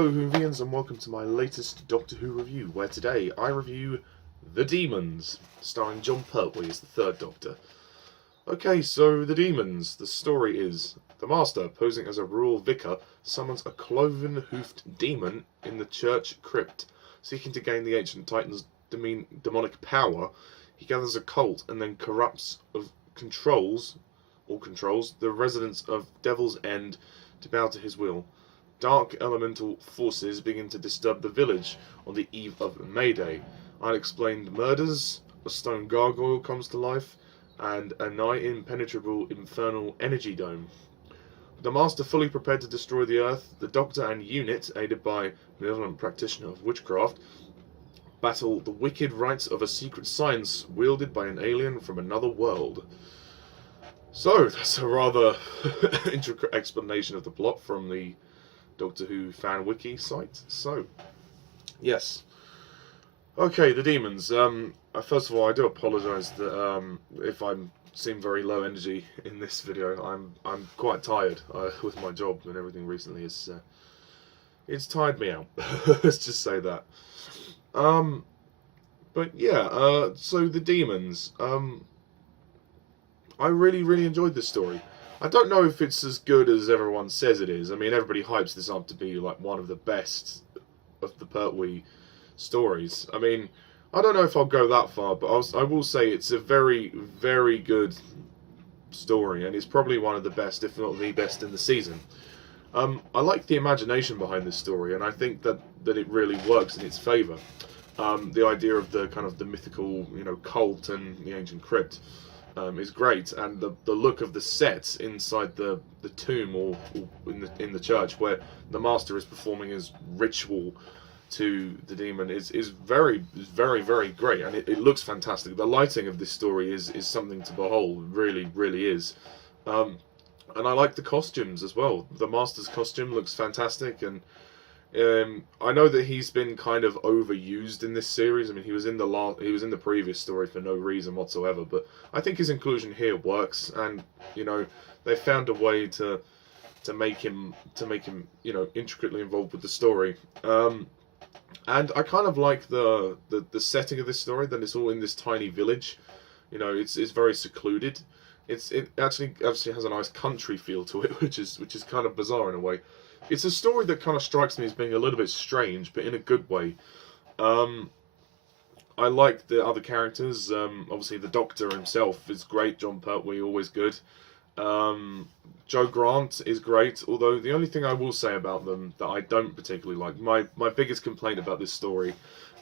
Hello Whovians and welcome to my latest Doctor Who review, where today I review The Demons, starring Jon Pertwee as the third Doctor. Okay, so The Demons, the story is, the Master, posing as a rural vicar, summons a cloven-hoofed demon in the church crypt. Seeking to gain the ancient Titan's demonic power, he gathers a cult and then controls the residents of Devil's End to bow to his will. Dark elemental forces begin to disturb the village on the eve of May Day. Unexplained murders, a stone gargoyle comes to life, and a nigh-impenetrable infernal energy dome. The Master fully prepared to destroy the Earth, the Doctor and Unit, aided by a benevolent practitioner of witchcraft, battle the wicked rites of a secret science wielded by an alien from another world. So, that's a rather intricate explanation of the plot from the Doctor Who fan wiki site. So, yes. Okay, The Demons. First of all, I do apologise that if I seem very low energy in this video. I'm quite tired with my job and everything recently. It's tired me out. Let's just say that. But yeah. So The Demons. I really enjoyed this story. I don't know if it's as good as everyone says it is. I mean, everybody hypes this up to be like one of the best of the Pertwee stories. I mean, I don't know if I'll go that far, but I will say it's a very good story, and it's probably one of the best, if not the best, in the season. I like the imagination behind this story, and I think that it really works in its favour. The idea of the kind of the mythical, cult and the ancient crypt. Is great, and the look of the set inside the tomb or in the church where the Master is performing his ritual to the demon is very great, and it looks fantastic. The lighting of this story is something to behold. Really is. And I like the costumes as well. The Master's costume looks fantastic, and I know that he's been kind of overused in this series. I mean, he was in the previous story for no reason whatsoever, but I think his inclusion here works, and they found a way to make him intricately involved with the story. And I kind of like the setting of this story, that it's all in this tiny village. It's very secluded. It actually has a nice country feel to it, which is kind of bizarre in a way. It's a story that kind of strikes me as being a little bit strange, but in a good way. I like the other characters. Obviously, the Doctor himself is great. Jon Pertwee, always good. Jo Grant is great, although the only thing I will say about them that I don't particularly like, my biggest complaint about this story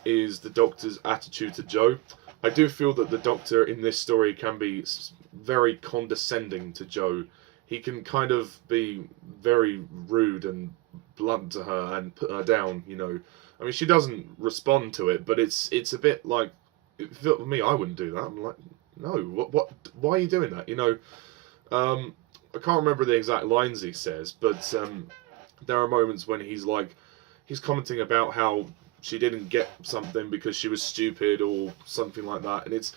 is the Doctor's attitude to Jo. I do feel that the Doctor in this story can be very condescending to Jo. He can kind of be very rude and blunt to her and put her down, I mean, she doesn't respond to it, but it's a bit like, for me, I wouldn't do that. I'm like, no, why are you doing that? I can't remember the exact lines he says, but there are moments when he's commenting about how she didn't get something because she was stupid or something like that, and it's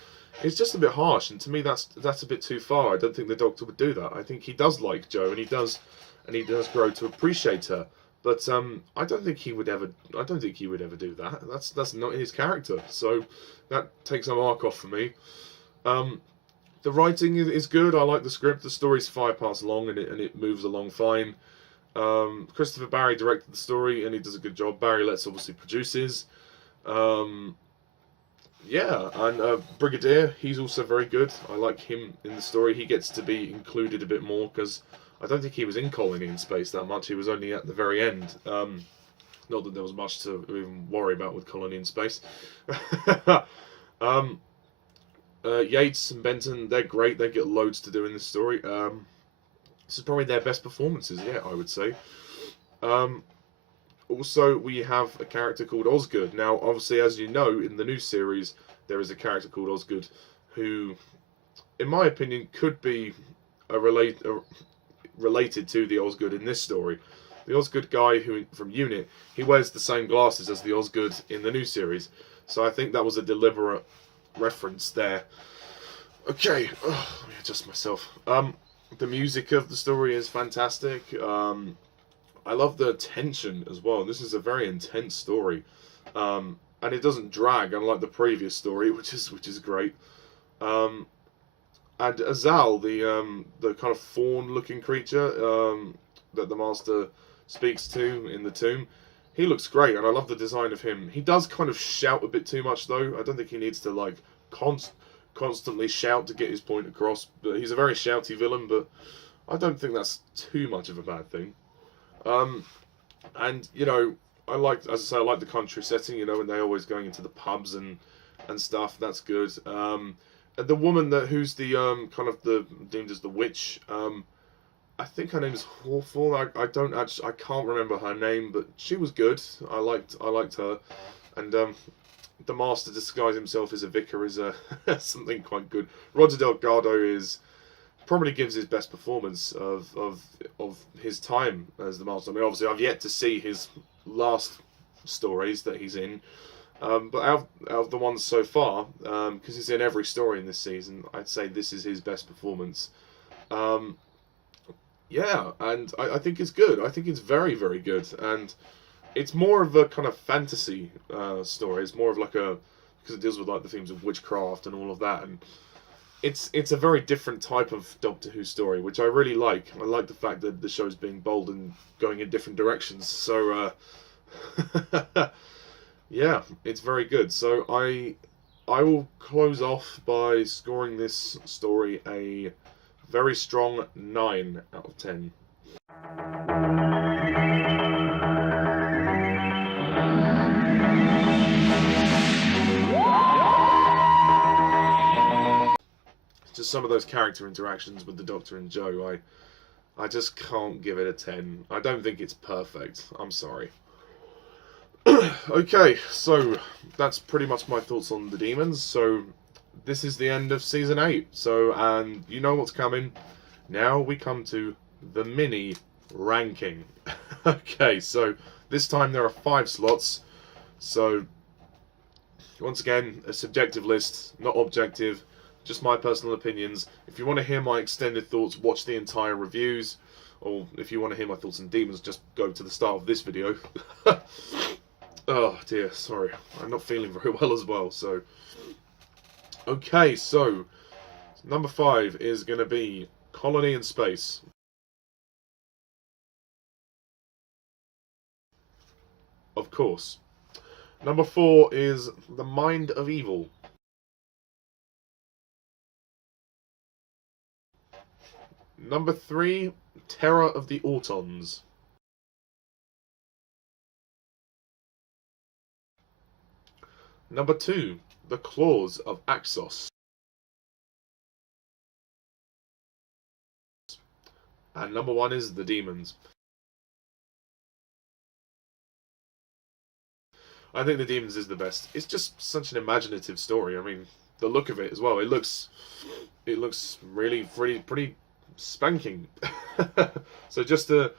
just a bit harsh, and to me that's a bit too far. I don't think the Doctor would do that. I think he does like Jo, and he does grow to appreciate her. But I don't think he would ever do that. That's not his character. So that takes a mark off for me. The writing is good. I like the script. The story's 5 parts long, and it moves along fine. Christopher Barry directed the story, and he does a good job. Barry Letts obviously produces. Yeah, and Brigadier, he's also very good. I like him in the story. He gets to be included a bit more, because I don't think he was in Colony in Space that much. He was only at the very end. Not that there was much to even worry about with Colony in Space. Yates and Benton, they're great. They get loads to do in this story. This is probably their best performances yet, I would say. Also, we have a character called Osgood. Now, obviously, as you know, in the new series, there is a character called Osgood who, in my opinion, could be related to the Osgood in this story. The Osgood guy from Unit, he wears the same glasses as the Osgood in the new series. So I think that was a deliberate reference there. Okay, let me adjust myself. The music of the story is fantastic. I love the tension as well. This is a very intense story, and it doesn't drag, unlike the previous story, which is great. Um, and Azal, the kind of fawn-looking creature that the Master speaks to in the tomb, he looks great, and I love the design of him. He does kind of shout a bit too much, though. I don't think he needs to like constantly shout to get his point across. But he's a very shouty villain, but I don't think that's too much of a bad thing. Um, and you know, as I say, I like the country setting. You know, and they're always going into the pubs and stuff. That's good. And the woman who's the kind of the deemed as the witch. I think her name is Hawthorne. I can't remember her name, but she was good. I liked her, and the Master disguise himself as a vicar is something quite good. Roger Delgado probably gives his best performance of his time as the Master. I mean, obviously, I've yet to see his last stories that he's in, but out of the ones so far, because he's in every story in this season, I'd say this is his best performance. Yeah, and I think it's good. I think it's very, very good, and it's more of a kind of fantasy story. It's more of like because it deals with like the themes of witchcraft and all of that, and it's a very different type of Doctor Who story, which I really like. I like the fact that the show's being bold and going in different directions. So yeah, it's very good. So I will close off by scoring this story a very strong 9 out of 10. Just some of those character interactions with the Doctor and Jo, I just can't give it a 10. I don't think it's perfect. I'm sorry. Okay, so that's pretty much my thoughts on the Demons. So this is the end of season 8. So, and you know what's coming. Now we come to the mini ranking. Okay, so this time there are 5 slots. So once again, a subjective list, not objective, just my personal opinions. If you want to hear my extended thoughts, watch the entire reviews. Or if you want to hear my thoughts on Demons, just go to the start of this video. Oh dear, sorry. I'm not feeling very well as well, so... Okay, so number 5 is going to be Colony in Space. Of course. Number 4 is The Mind of Evil. Number 3, Terror of the Autons. Number 2, The Claws of Axos. And number 1 is The Demons. I think The Demons is the best. It's just such an imaginative story. I mean, the look of it as well. It looks really pretty spanking. So just to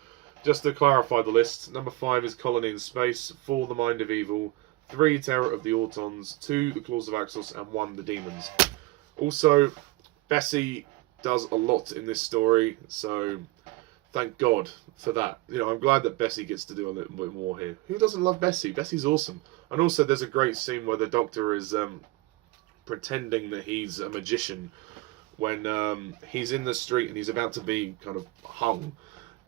clarify the list, number 5 is Colony in Space, 4 The Mind of Evil, 3 Terror of the Autons, 2 The Claws of Axos, and 1 The Demons. Also, Bessie does a lot in this story, so thank God for that. You know, I'm glad that Bessie gets to do a little bit more here. Who doesn't love Bessie? Bessie's awesome. And also, there's a great scene where the Doctor is pretending that he's a magician when he's in the street and he's about to be kind of hung,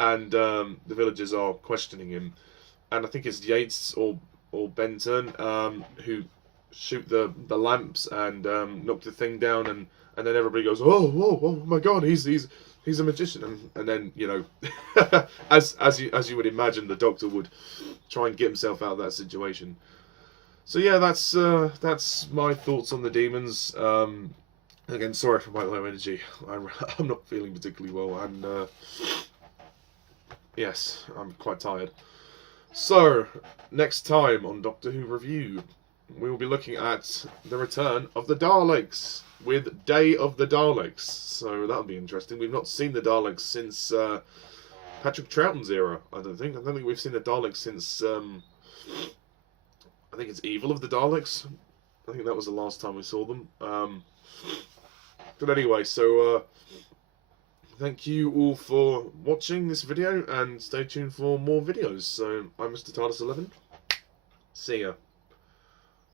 and the villagers are questioning him, and I think it's Yates or Benton who shoot the lamps and knock the thing down, and then everybody goes, oh my God, he's a magician, and then, you know, as you would imagine, the Doctor would try and get himself out of that situation. So yeah, that's my thoughts on the Demons. Again, sorry for my low energy. I'm not feeling particularly well, and yes, I'm quite tired. So, next time on Doctor Who Review, we will be looking at the return of the Daleks with Day of the Daleks. So that'll be interesting. We've not seen the Daleks since Patrick Troughton's era. I don't think we've seen the Daleks since I think it's Evil of the Daleks. I think that was the last time we saw them. But anyway, so thank you all for watching this video, and stay tuned for more videos. So, I'm Mr. TARDIS11. See ya.